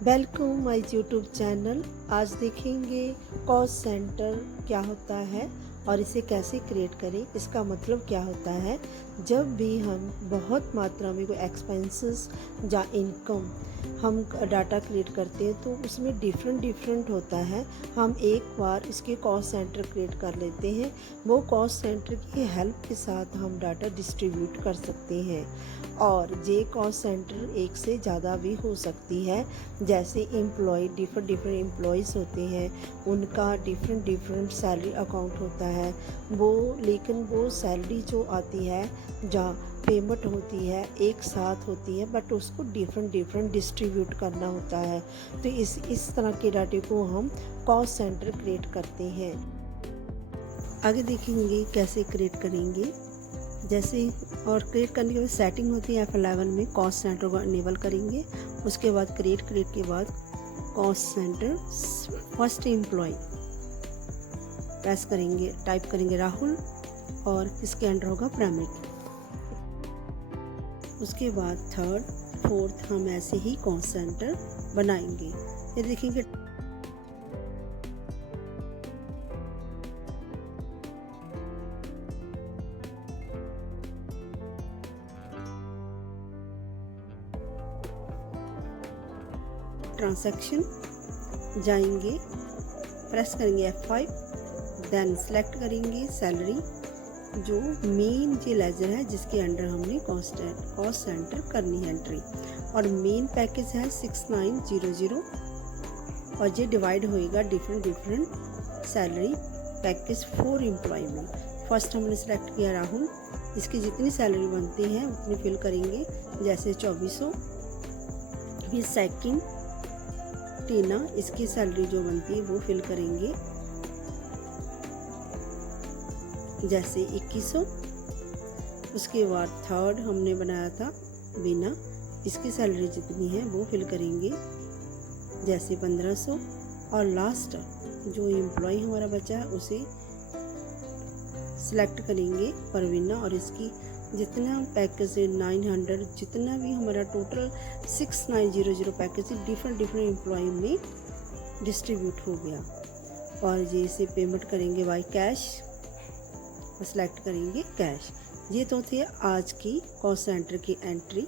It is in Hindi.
Welcome my YouTube channel. आज देखेंगे कॉस्ट सेंटर क्या होता है और इसे कैसे क्रिएट करें। इसका मतलब क्या होता है, जब भी हम बहुत मात्रा में कोई एक्सपेंसेस या इनकम हम डाटा क्रिएट करते हैं तो उसमें डिफरेंट होता है। हम एक बार इसके कॉस्ट सेंटर क्रिएट कर लेते हैं, वो कॉस्ट सेंटर की हेल्प के साथ हम डाटा डिस्ट्रीब्यूट कर सकते हैं। और ये कॉस्ट सेंटर एक से ज़्यादा भी हो सकती है। जैसे एम्प्लॉय डिफरेंट एम्प्लॉयज़ होते हैं, उनका डिफरेंट सैलरी अकाउंट होता है लेकिन वो सैलरी जो आती है या पेमेंट होती है एक साथ होती है, बट उसको डिफरेंट डिस्ट्रीब्यूट करना होता है। तो इस तरह के डाटे को हम कॉस्ट सेंटर क्रिएट करते हैं। आगे देखेंगे कैसे क्रिएट करेंगे। जैसे और क्रिएट करने के बाद सेटिंग होती है F11 में, कॉस्ट सेंटर को इनेबल करेंगे। उसके बाद क्रिएट के बाद cost centre first employ press करेंगे, टाइप करेंगे राहुल और इसके अंडर होगा प्राइमरी। उसके बाद थर्ड फोर्थ हम ऐसे ही कॉस्ट सेंटर बनाएंगे। ये देखेंगे ट्रांजैक्शन जाएंगे, प्रेस करेंगे F5, देन सेलेक्ट करेंगे सैलरी जो मेन ये लेजर है जिसके अंडर हमने कॉस्ट सेंटर करनी है एंट्री। और मेन पैकेज है 6900 और ये डिवाइड होएगा डिफरेंट सैलरी पैकेज 4 एम्प्लॉय में। फर्स्ट हमने सेलेक्ट किया राहुल, इसकी जितनी सैलरी बनती है उतनी फिल करेंगे, जैसे 2400। फिर सेकंड टीना, इसकी सैलरी जो बनती है वो फिल करेंगे, जैसे 2100। उसके बाद थर्ड हमने बनाया था बीना, इसकी सैलरी जितनी है वो फिल करेंगे, जैसे 1500। और लास्ट जो एम्प्लॉय हमारा बचा है उसे सिलेक्ट करेंगे परवीना और इसकी जितना पैकेज है 900, जितना भी हमारा टोटल 6900 पैकेज डिफरेंट एम्प्लॉय में डिस्ट्रीब्यूट हो गया। और ये इसे पेमेंट करेंगे बाय कैश, सेलेक्ट करेंगे कैश। ये तो थे आज की कॉस्ट सेंटर की एंट्री।